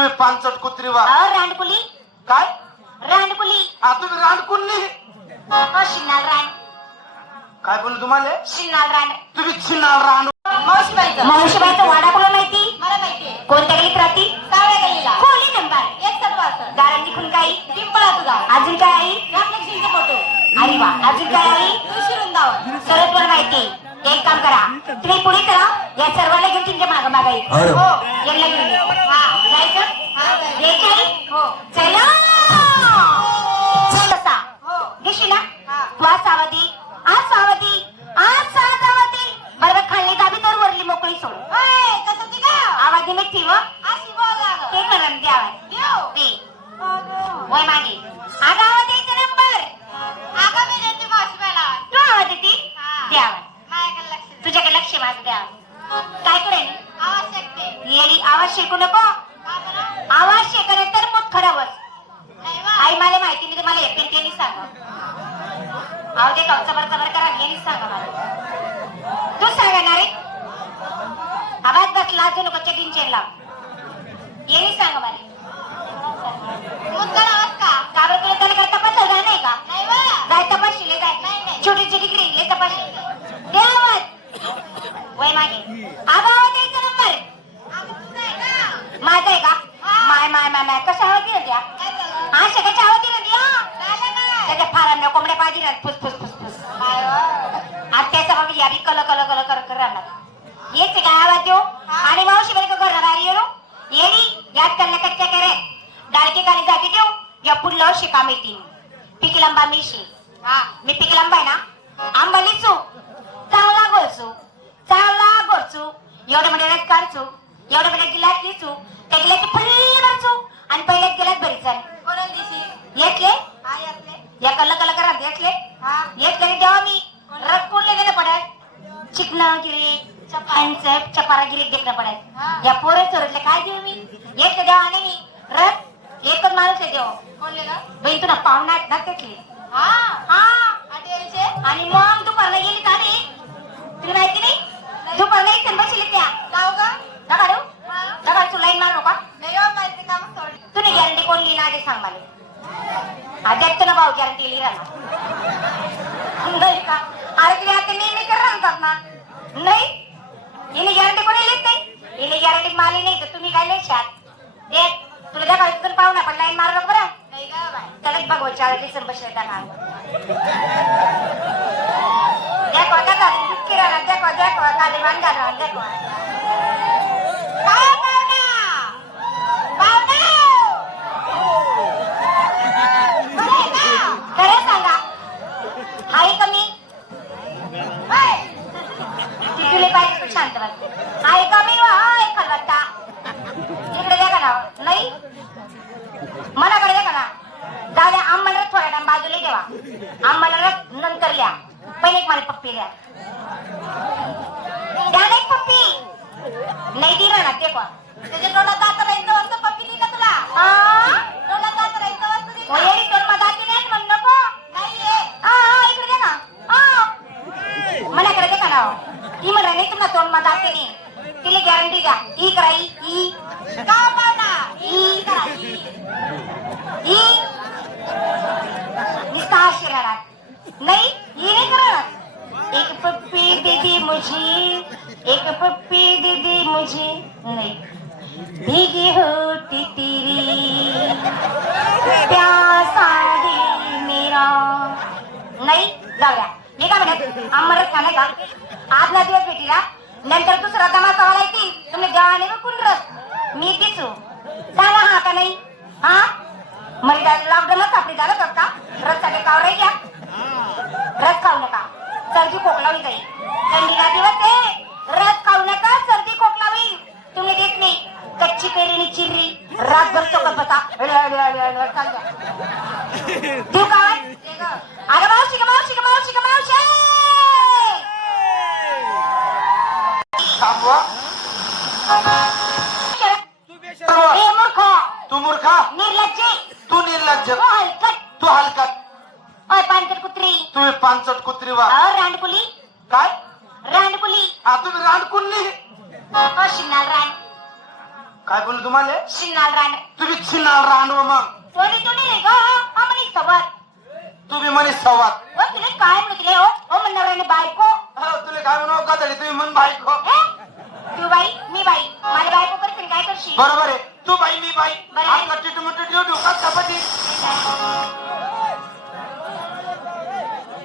तुम्ही पांचट कुत्री वा रांडकुली काय रांडकुली तुम्ही रांडकुल्ली शिन्नाल रांड काय बोलू तुम्हाला शिन्नाल रांड तुम्ही छिन्नाल रांड मावशीबाईचा वाडा कोण माहिती मला माहितीये कोणत्या गलीत राहती कावळ्या गल्लीला खोली नंबर 1 दारांनी खून काही पिंपळाचं गाव अजून काय आई रामलक्ष्मीचा फोटो अरे वा अजून काय आई तुळशी वृंदावन सरळ पण माहिती एक काम करा तुम्ही पुढे चला या सर्वांना घेऊन तुमच्या माग मागाई हो यांना घेऊन ये. हा जायचं यायचं आई? हो चला बसा. हो घेशी ना हा. तू आज सावधी आज सावधी बरोबर खाल्ली दाबी तर वरली मोकळी सोड ओय कसं ती का आवाज दिले ठेव अशी बोला ग ते म्हणून ते आवाज देव ते वय मागे आग आवाज द्यायचा नंबर आगा मी देते मावशीबाईला तू आवाज देते हा. ते आवाज माझ्याकडे लक्ष दे. तुझ्याकडे लक्ष माझं द्या काय करेल आवश्यक ते येडी आवाज शिकू नको का बरं आवाज शिकले तर मग खराबच नाही वा आई मला माहिती मी तुम्हाला एकटे त्यांनी सांगा आव ते चबर करा यांनी सांगा मला तू सांगणार रे आवाज बसला अजून नको चेटिंग चेन लाव यांनी सांगा मला मुद्दा आवाज का का बरं तुला त्याला काय तपासलं जाय नाही का नाही वा जाय तपासले जाय नाही. छोटी डिग्री ले तपासले दे आवाज वय मागे आवाज द्यायचा नंबर आगा तुझा आहे का माझा आहे का हा. माय कशा आवाज दिला त्या काय झालं हा शेकाच्या आवाज दिला त्या झालं काय त्याच्या फारांना कोंबड्या पाहिजे ना फुस काय वा आज त्याचा बाबा यादी कल कर राहणार येच काय आवाज देऊ आणि मावशी बाई घर बाहेर येऊ येडी याद करणं कच्च्या करे डाळकी काली जागी देऊ या पुढलं शिका मिळतील पिकलंबा मिशी हा मी पिकलंबा आहे ना आंबा लिचू चांगला गोरचू एवढं म्हणजे रस काढचू एवढं म्हणजे गिलास लिचू त्या गिलाची फुल्ली भरचू आणि पहिल्याच गिलास भरीच झाली कोणाला दिशी येतले हा यातले या कल करा येतले हा येतले तेव्हा मी रस कोणले गेले पडाय चिकना गिरी चपारा गिरी देखणं हा. पडाय या पोरे चोरतले काय देऊ मी येतले देवा आणि मी रस एकच माणूस आहे देव कोणले का बहीण तुला पाहुणा आहेत ना त्यातले हा हा आठवलचे आणि मग दुपारला गेली चालेल तुला माहिती नाही दुपारला एक बसले त्या गाव का दगाडू हा दगाडू लाईन मारू नका नाही हो माहिती का मग सोडली तुने गॅरंटी कोण लिहिणार आधी सांग मला आद्यात तुला भाऊ गॅरंटी लिहिला नाही का अरे तुला आता नेहमी कर राहतात ना नाही हिने गॅरंटी कोणी लिहित नाही हिने गॅरंटी माली नाही तर तुम्ही काय लिहिशात दे तुला त्या काळजी पाहुणा पण लाईन मारू नको बरं नाही का बाय त्यालाच बघ 4 डिसेंबर शेताना देखो किराणा देखो खाली बांधा देखो काय पाहुणा पाहुणा बरे का खरं सांगा हाय कमी बाय तुले पाहिजे तू शांत बस हाय कमी वा हाय खलबत्ता इकडे देखा ना नाही मनाकडे देखा ना दादा आम्हाला थोड्या टाइम बाजूला ठेवा आम्हाला नंतर लिहा पहिले एक मला पप्पी द्या द्या नाही पप्पी नाही दिला ना ते पण त्याच्या तोंडात दात राहायचं वस्तू पप्पी दी का तुला तोंडात दात राहायचं वस्तू दी का? वैरी तोर मदाती नाही म्हण नको नाहीये इकडे दे ना मनाकडे देखा ना ती म्हणा नाही तुम्हाला तोंड मदाती नाही तिला गॅरंटी द्या ई कराई ई का पाहुणा ई करा ई. ई निस्ता शिरणार नहीं ये नहीं करना एक पप्पी दीदी मुझे एक पप्पी दीदी मुझे नहीं भीगी होती तेरी प्यासा दिल मेरा नहीं जाऊ द्या मी काय म्हणत आम्हालाच खाणे का आज ना दिवस भेटीला नंतर दुसरा दमाचा वाला येतील तुम्ही गावाने कुण रस मी दिसू सांगा हा का नाही हा मरी लॉकडाऊनच आपली झालं का रससाठी कावराई घ्या रस खाऊ नका सर्दी खोकला होईल जाईल थंडीला दिवस आहे रस खाऊ नका सर्दी खोकला होईल तुम्ही देत नाही कच्ची पेरीनी चिर्री रातभर चोकत बसा देऊ काय अरे मावशी का मावशी का मावशी का मावशी थांबवा हे मूर्ख तू मूर्खा निर्लज्जे तू निर्लज्ज तू हलकट तू हलकट ओय पांचट कुत्री तुम्ही पांचट कुत्री वा रांडकुली काय रांडकुली तुम्ही रांडकुल्ली शिन्नाल रांड काय बोलू तुम्हाला शिनाल रान तुम्ही छिनाल राहणं मग तोरी तुने ग आम्ही सोबत तुम्ही म्हणे संवाद ओ तुला काय म्हणले हो ओ म्हणणाऱ्याने बायको तुला काय म्हणू का तरी तुम्ही म्हण बायको हे तू बाई मी बाई मला बायको करशील काय करशील बरोबर आहे तू बाई मी बाई बरं आहे. आपला टिटमुट ठेवू का चपाती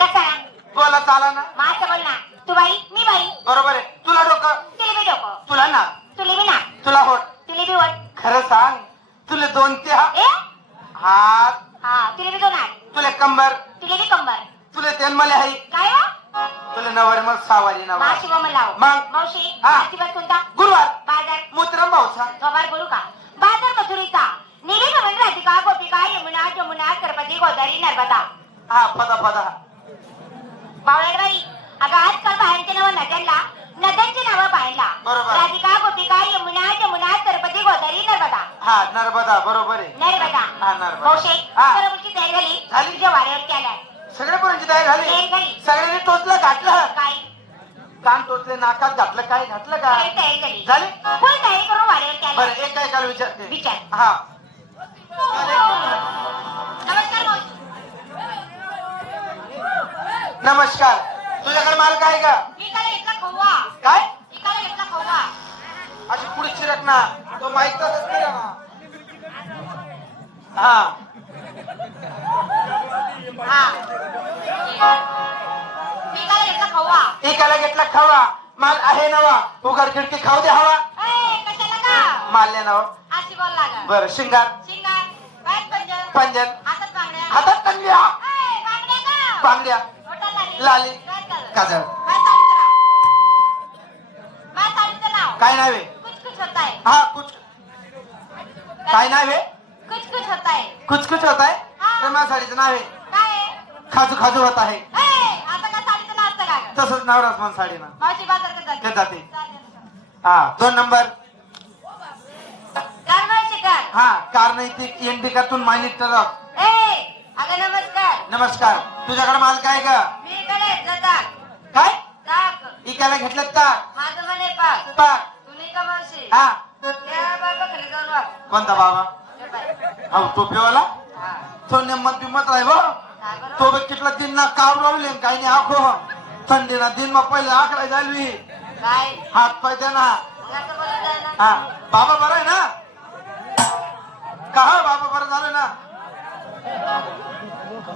कसा बोला चाला ना माझं बोल ना तू बाई मी बाई बरोबर आहे तुला डोकं तुला बी डोकं तुला ना तुला बी ना तुला होट तुला बी वट खरं सांग तुला 2 ते ए हात हा तुला बी दोन हात तुला कंबर तुला बी कंबर तुला तेनमले आहे काय हो तुला नवर मग सावारी नवर माशी मग लाव मग? मावशी हा. दिवस कोणता गुरुवार बाजार मूत्रम भाऊचा गवार बोलू का बाजार मथुरीचा निधी गमन राधिका गोपिका यमुना जमुना सरपती गोदावरी नर्मदा हा पदा बावळाडवाडी अगं आजकाल बाहेरचे नाव नद्यांची नावं पाहायला बरोबर. राधिका गोपिका यमुना जमुना सरपती गोदावरी नर्मदा हा नर्मदा बरोबर आहे नर्मदा हा, नर्मदा. मावशी हा. सरपतीची तयारी झाली झाली. तुझ्या वाड्यावर केलाय सगळे पोरांची तयारी झाली तयारी झाली. सगळ्यांनी टोचलं घातलं काय कान टोचले नाकात घातलं काय घातलं का तयारी झाली झाली फुल तयारी करून वाड्यावर बरं केलाय एक काय काल विचारते विचार हा नमस्कार मावशी नमस्कार तुझ्याकडे माल काय का इकडे घेतला खवा काय इकडे घेतला खवा अशी पुढे चिरक ना तो माहित तसंच करा ना हा हा इकडे घेतला खवा एकाला घेतला खावा माल आहे नवा उघड खिडकी खाऊ दे हवा कशाला का माल्य नाव अशी बोल लागा बर शिंगार शिंगार पायात पंजन पंजन हातात बांगड्या हातात टंगल्या बांगड्या का बांगड्या बोटाला लाली काय झालं? काजळ माझ्या साडीचं नाव काय नाव आहे कुछ कुछ होता है हा कुछ काय नाव आहे कुछ कुछ होता है कुछ कुछ होत आहे हा. तर माझ्या साडीचं नाव आहे काय आहे? खाजू खाजू होत आहे आता काय साडीचं नाव असतं का गं? तसंच नाव रसमान साडी ना मावशी बाजार का ते जाते. चालेल. हा 2 नंबर कार मावशी कार हा कार नैतिक इंडिकातून मानिक ट्रक अगं नमस्कार नमस्कार तुझ्याकडे माल काय का मी इकडे जातात काय ताक इकायला घेतलं ताक माझं म्हणे पाक पाक तुम्ही का मावशी हा त्या बाबा खाली जाऊन वाग कोणता बाबा ते बाई. हो टोपीवाला हा. तो नेमत बिमत राही बो काय बरं? तो बघितला दिन ना काव रावले काही नाही आखो थंडी ना दिन मग पहिले आकडा जालवी काय हात पाय द्या ना मग असं बोलत जाय ना हा बाबा बरं आहे ना का हो बाबा बरं झालं ना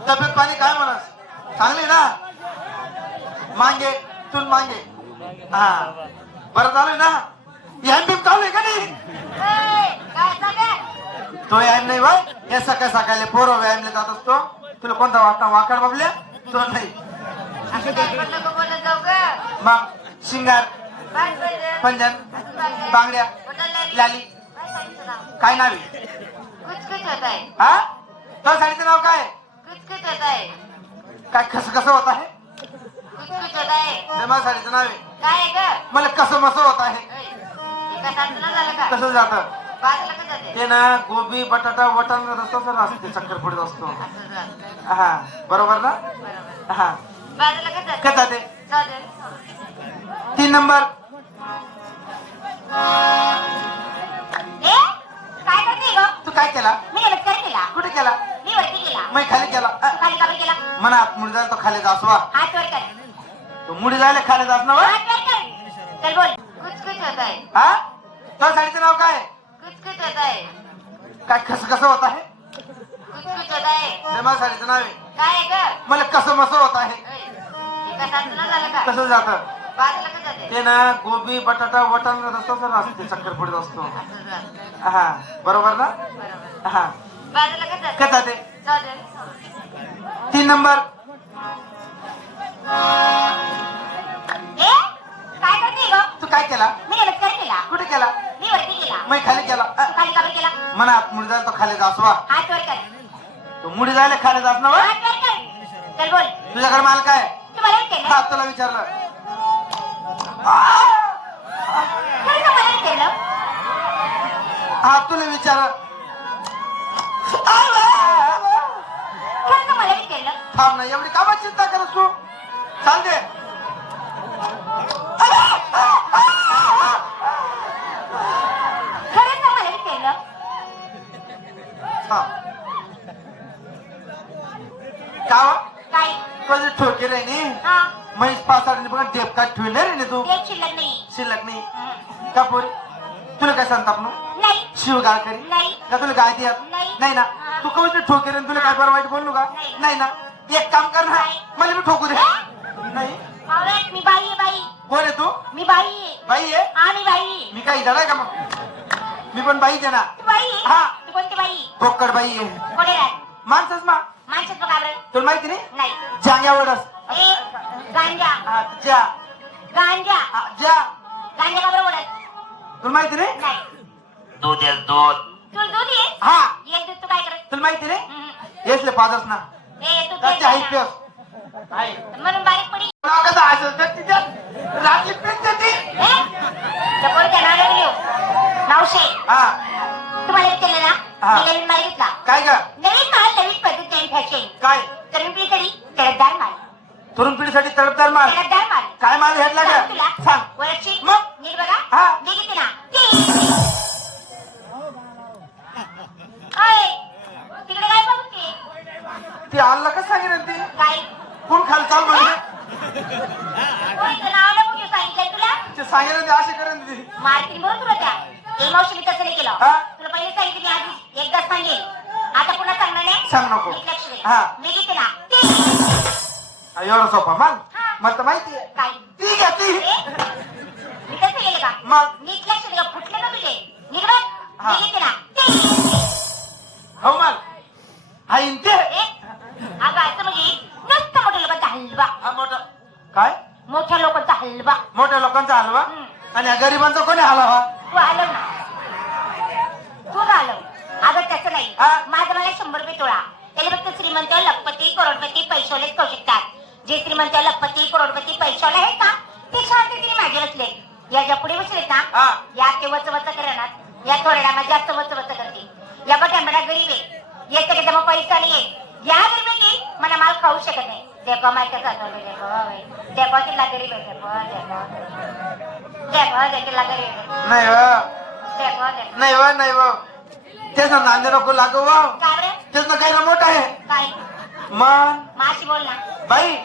तब्येत पाणी काय म्हणस चांगली ना मांगे तून मांगे हा बरं झालं ना याम बिम चालू आहे का नाही काय सांगे तो याम नाही बाय हे सकाळ सकाळी पोरं व्यायामला जात असतो तुला कोणता वाटता वाकड बाबल्या तो नाही असं काय पण नको बोलत जाऊ ग मग शिंगार काय पाहिजे पंजन बांगड्या बांगड्या बोटाला लाली काय साडीचं नाव काय नाव आहे कुछ कुछ होता है हा तो साडीचं नाव काय कुछ कुछ होता है काय कसं होत आहे कुछ कुछ होता है ते माझ्या साडीचं नाव आहे काय आहे ग मला कसं मसं होत आहे एका साडीचं नाव झालं का कसं जातं बाजूला का जाते ते ना गोबी बटाटा वटाण रस्ता सर असते चक्कर पुढे असतो असं झालं हा बरोबर ना बरोबर हा बाजूला का जाते काय जाते चालेल 3 नंबर ए काय करते ग तू काय केला मी नमस्कार केला कुठे केला मी वरती केला मी खाली केला तू खाली का बरं केला मनात मुडी जायला तो खाली जासवा हात वर कर तो मुडी जायला खाली जास ना वा? हात वर कर चल बोल कुछ कुछ होता है हा तो साडीचं नाव काय कुछ कुछ होता है काय कसं होत आहे कुछ कुछ होता है ते माझ्या साडीचं नाव आहे काय आहे ग मला कसं मसं होत आहे एका साडीचं नाव झालं का कसं जातं बाजूला का जाते ते ना गोबी बटाटा वटाण रस्ता सर असते चक्कर पुढे असतो असं झालं हा बरोबर ना बरोबर हा बाजूला का जाते काय जाते चालेल 3 नंबर ए काय करते ग तू काय केला मी नमस्कार केला कुठे केला मी वरती केला मी खाली केला तू खाली का बरं केला मनात मुडी जायला तो खाली जासवा हात वर कर तो मुडी जायला खाली जास ना वा? हात वर कर चल बोल तुझ्याकडे माल काय तुम्हाला केलं हा तुला विचारलं खरं मला केलं हा तुला विचार खरं मला केलं थांब ना एवढी कामा चिंता करत तू चाल दे खरं मला ना तू एक शिल्लक नाही शिल्लक नाही का पोरी तुला काय सांगतात ना नाही शिव गाळ करी नाही का तुला गाय देत नाही. नाही ना तू कवच ठोकेर तुला काय बरं वाईट बोललो का नाही. नाही ना एक काम कर ना नाही. मला मी ठोकू दे नाही आवडत मी बाई आहे बाई कोण आहे तू मी बाई आहे बाई आहे आम्ही बाई आहे. मी काय इथं आहे का मग मी पण बाईच आहे ना तू बाई आहे? हा. तू कोणती बाई ठोकर बाई आहे कोणी राय माणसंच मा माणसात बघा बरं तुला माहिती नाही नाही जांग्या वडस ए गांजा ज्या गांजा ज्या गांजा का बरं ओढत तुला माहिती नाही नाही दूध आहे दूध तू दूध ये हा एक दूध तू काय करत तुला माहिती नाही हम्म. येसले पादस ना ए तू त्याची आई पेस आई म्हणून बारीक पडी कसं असं तर तिच्या रात्री पेस देते ए त्या पोरीच्या नावाला घेऊ नावशे हा तुम्हाला विचारलं ना हा. मी नवीन माल घेतला काय ग नवीन माल नवीन पद्धत नवीन फॅशन काय तरुण पिढीसाठी तडकदार माल तरुण पिढीसाठी तडपदार माल तडकदार माल काय माल घेतला सांग तुला ग सांग वरची मग? नीट बघा हा. मी घेते ना ओय तिकडे काय बघते ती आल्ला कसं सांगेल ती काय कोण खाली चाल म्हणजे कोणीचं नाव नाही बघू सांगितलं तुला ते सांगेल ती अशी करेन ती मारतील बरोबर तुला त्या ए मावशी मी तसं नाही केलं हा? तुला पहिले सांगितलं मी आधी एकदा सांगेल आता पुन्हा सांगणार नाही सांग नको नीट लक्ष दे हा. मी घेते ना एवढा सोपा मग हा. मला तर माहिती आहे काय ती घ्या ती ए? मी तसं केलं का मग नीट लक्ष दे का फुटले ना तुझे नीट बघ हा. मी घेते ना हो मग हा इंते ए अगं असं म्हणजे नुसतं मोठ्या लोकांचा हलवा हा मोठा काय मोठ्या लोकांचा हलवा मोठ्या लोकांचा हलवा हम्म. आणि या गरिबांचा कोणी हलवा तू आलं ना तू आलं अगं तसं नाही हा? माझं मला 100 रुपये तोळा त्याला फक्त श्रीमंत लखपती करोडपती पैशावलेच करू शकतात जे श्रीमंत लखपती करोडपती पैशावले आहेत ना ते शांत तिने माझे बसले या ज्या पुढे बसलेत ना हा. या ते वच करणार या थोड्या जास्त वच करते या बट्यामध्ये गरीब आहे येतं की मग पैसा नाही या गरीब आहे की मला माल खाऊ शकत नाही देखो माहिती देखो किल्ला गरीब आहे देखो किल्ला गरीब आहे नाही वा देखो देखो नाही वा नाही वा तेच ना नांदे नको लागू वा काय रे तेच ना काही ना मोठा आहे काय मन माशी बोल ना बाई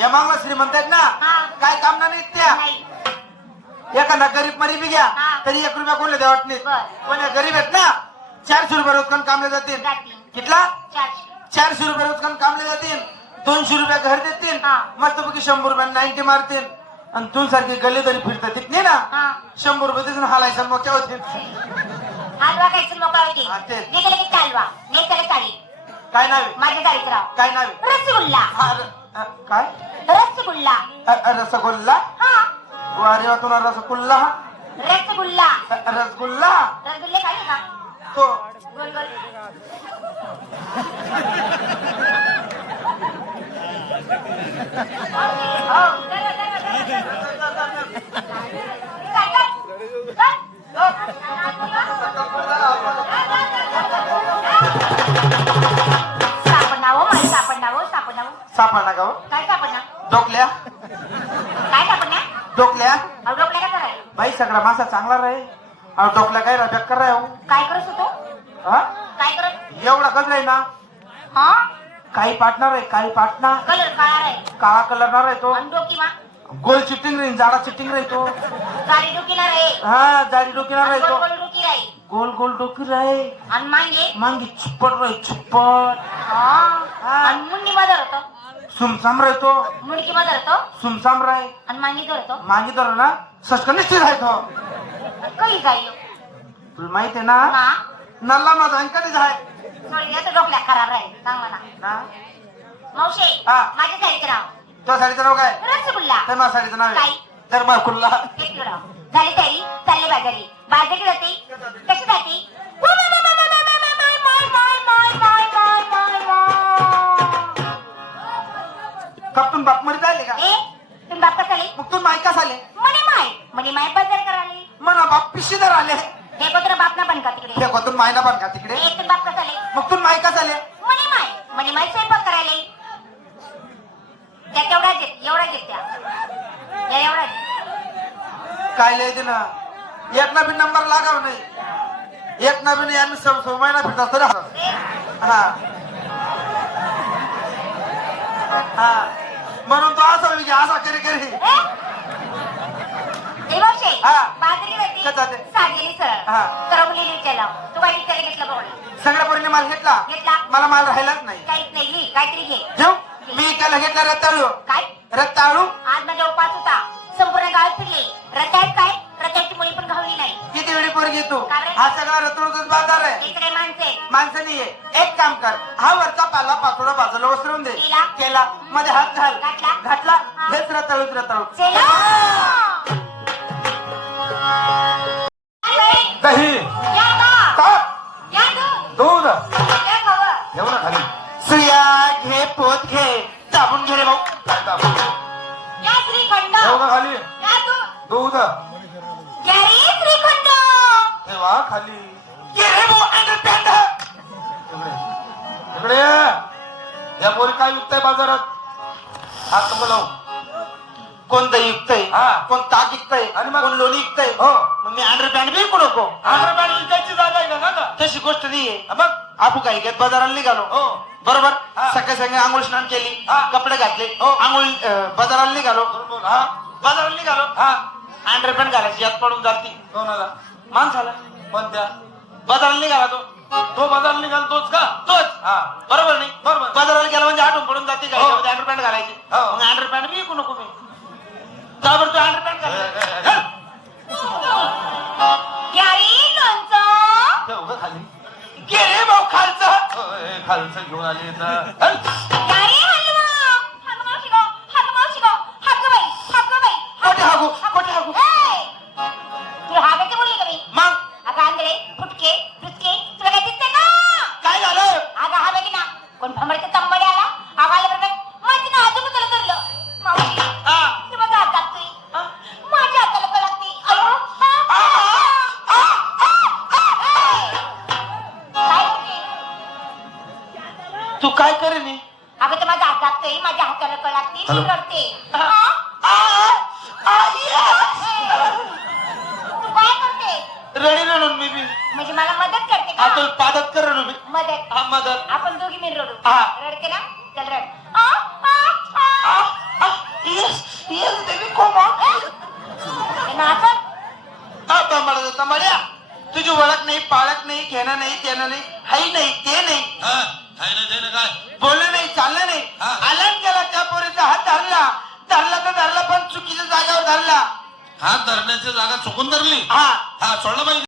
या मागला श्रीमंत आहेत ना हा. काय काम नाही त्या नाही एखादा गरीब मरी बी घ्या हा. तरी 1 रुपया कोणले द्यावत नाही बर. पण या गरीब आहेत ना 400 रुपये रोज काम कामले जातील जातील. कितला 400 400 रुपये रोज कामले जातील 200 रुपये घर देतील हा. मस्तपैकी 100 रुपये 90 मारतील आणि तू सारखी गल्ली तरी फिरतात नाही ना हा 100 रुपये देऊन हालायचं मग काय होते हलवा खायचं मोकळा होती हा, तेच. मी केलं की चालवा मी केलं चाली काय नावे माझ्या चाळीत राव काय नावे रसगुल्ला हा काय रसगुल्ला रसगुल्ला हा वारे वा तुला रसगुल्ला रसगुल्ला रसगुल्ला रसगुल्ले खाल्ले का तो गोल गोल हो, चला, चला, चला. काय कर? कर. सापडणावं मला सापडणावं सापडणावं सापडा का हो? काय सापडणार डोकल्या काय सापडणार डोकल्या अहो डोकल्या काय करायला बाई सगळा मासा चांगला राहील अहो डोकल्या काय राहत्या कर राह काय करत होतो हा काय करत एवढा गज आहे ना हा काही पाटणार आहे काही पाटणार कलर काळा आहे काळा कलरणार आहे तो आणि डोकी मा गोल चिटिंग राहील जाडा चिटिंग राही तो गाडी डोकीला रे हा जाडी डोकीणार आहे गोल तो गोल डोकी राही गोल गोल डोकी राही आणि मांगे मांगी छप्पट राही छप्पट हा आणि मुंडी मध्ये होतो सुमसाम राही तो मुंडकी मध्ये होतो सुमसाम राही आणि मांगी होतो मांगी तर ना सस्कनिष्ठ राही तो काही जाईल तुला माहिती आहे ना ना नल्ला माझा अंकटीच आहे सोडली तर डोकल्या खराब राहील सांग मला ना मावशे हा. माझ्या साईडचं नाव तो साडीचं नाव काय रसगुल्ला तर माझ्या साडीचं नाव काय? आहे धर्माकुल्ला एक किलो झाली तयारी चालले बाजारी बाजारी जाते कशी जाते कप्तून बाप मध्ये जायले का ए तुम्ही बाप कसा आले मग तू मायकास आले म्हणे माय बाजार कराले म्हणा बाप पिशीदार आले हे पत्र बाप ना पण का तिकडे हे कोतून मायना पण का तिकडे एक तुम्ही बाप कसा आले मग तू मायकास आले म्हणे माय स्वयंपाक करायला त्या तेवढ्याच येत एवढ्याच येत त्या या एवढ्याच काय लिहायचे ना एक ना बी नंबर लागाव नाही एक ना बी नाही आम्ही महिना फिरत असतो ना हा हा म्हणून तो असा असा करी करी हा. बाजरी होती कसा ते? साधलेली हा. सरळ तरवलेली विचारला तू काय विचार घेतला बघ सगळ्या पोरीने माल घेतला घेतला मला माल राहिलाच नाही काहीच नाही घे काहीतरी घे घेऊ मी त्याला घेतला रताळू काय रताळू आज माझा उपास होता संपूर्ण गावात फिरले रताळ्यात काय रताळ्याची मुळी पण घावली नाही किती वेळी पोरी घेतो का रे? हा सगळा रताळूचाच बाजार आहे हे सगळे माणसं आहेत. माणसं नाहीये एक काम कर हा वरचा पाला पाचोडा बाजूला वसरून दे केला? केला मध्ये हात घाल घातला? घातला हा. हेच रताळूच रताळू चला. दही या का? ताक या दूध. दूध या खवं. एवढं खाली सुया घे पोत घे दाबून घे रे भाऊ काय दाबून? या श्रीखंड. एवढं खाली या दूध. दूध या रे श्रीखंड. ठेवा खाली घे रे भाऊ अंडरपॅन्ट इकडे इकडे ये. या पोरी काय विकताय बाजारात हात नको लावू कोण दही विकतय हा. कोण ताक विकतय आणि मग? कोण लोणी विकतय हो मग मी अंडरपॅन्ट बी विकू नको अंडरपॅन्ट विकायची जागा आहे का का तशी गोष्ट नाहीये मग आपण काही घेत बाजाराला निघालो हो बरोबर हा. सकाळी सकाळी आंघोळ स्नान केली हा. कपडे घातले हो. आंघोळ बाजाराला निघालो बरोबर हा बाजाराला निघालो हा अंडरपॅन्ट घालायची यात पडून जाती कोणाला माणसाला पण त्या बाजाराला निघाला तो बाजार निघाल तोच का तोच हा बरोबर नाही बरोबर. बाजाराला गेला म्हणजे आठवण पडून जाते हो. काय अंडरपॅन्ट घालायची हो. मग अंडरपॅन्ट बी विकू नको मी त्यावर तू अंडरपॅन्ट घाल या रे लोणचं. ठेव गं खाली घे रे भाऊ खालचं खालचं घेऊन आली इथं. या रे हलवा. हलवा शिगो. हलवा शिगो. हाक बाई. हाक बाई. कोठे हागू कोठे हागू ए! तुला हागायचं बोलली का मी मग अगं आंधळे फुटके फुटके तुला काय दिसते का काय झालं अगं हा बघ ना कोण भंबळीचा तंबडी आला आवाला बरोबर माझी ना अजून त्याला धरलं मावशी हा. तू माझा हात लागतोय माझ्या हाताला का लागते अयो काय होते तू काय करे नी अगं तर माझा हात लागतोय माझ्या हाताला का लागते मी हॅलो. रडते तू काय करते रडी रडून मी बी म्हणजे मला मदत करते का आता पादत कर रडू मी मदत हा मदत आपण दोघी मिळून रडू हा. रडते ना चल रड येस येस बेबी कोमा हे नाचत तंबाड्या तंबाड्या तुझी ओळख नाही पाळख नाही घेणं नाही देणं नाही हाई नाही ते नाही काय बोलणं नाही चाललं नाही हा. आला न गेला त्या पोरीचा हात धरला धरला तर धरला पण चुकीच्या जागेवर धरला हात धरण्याची जागा चुकून धरली हा हा सोडलं पाहिजे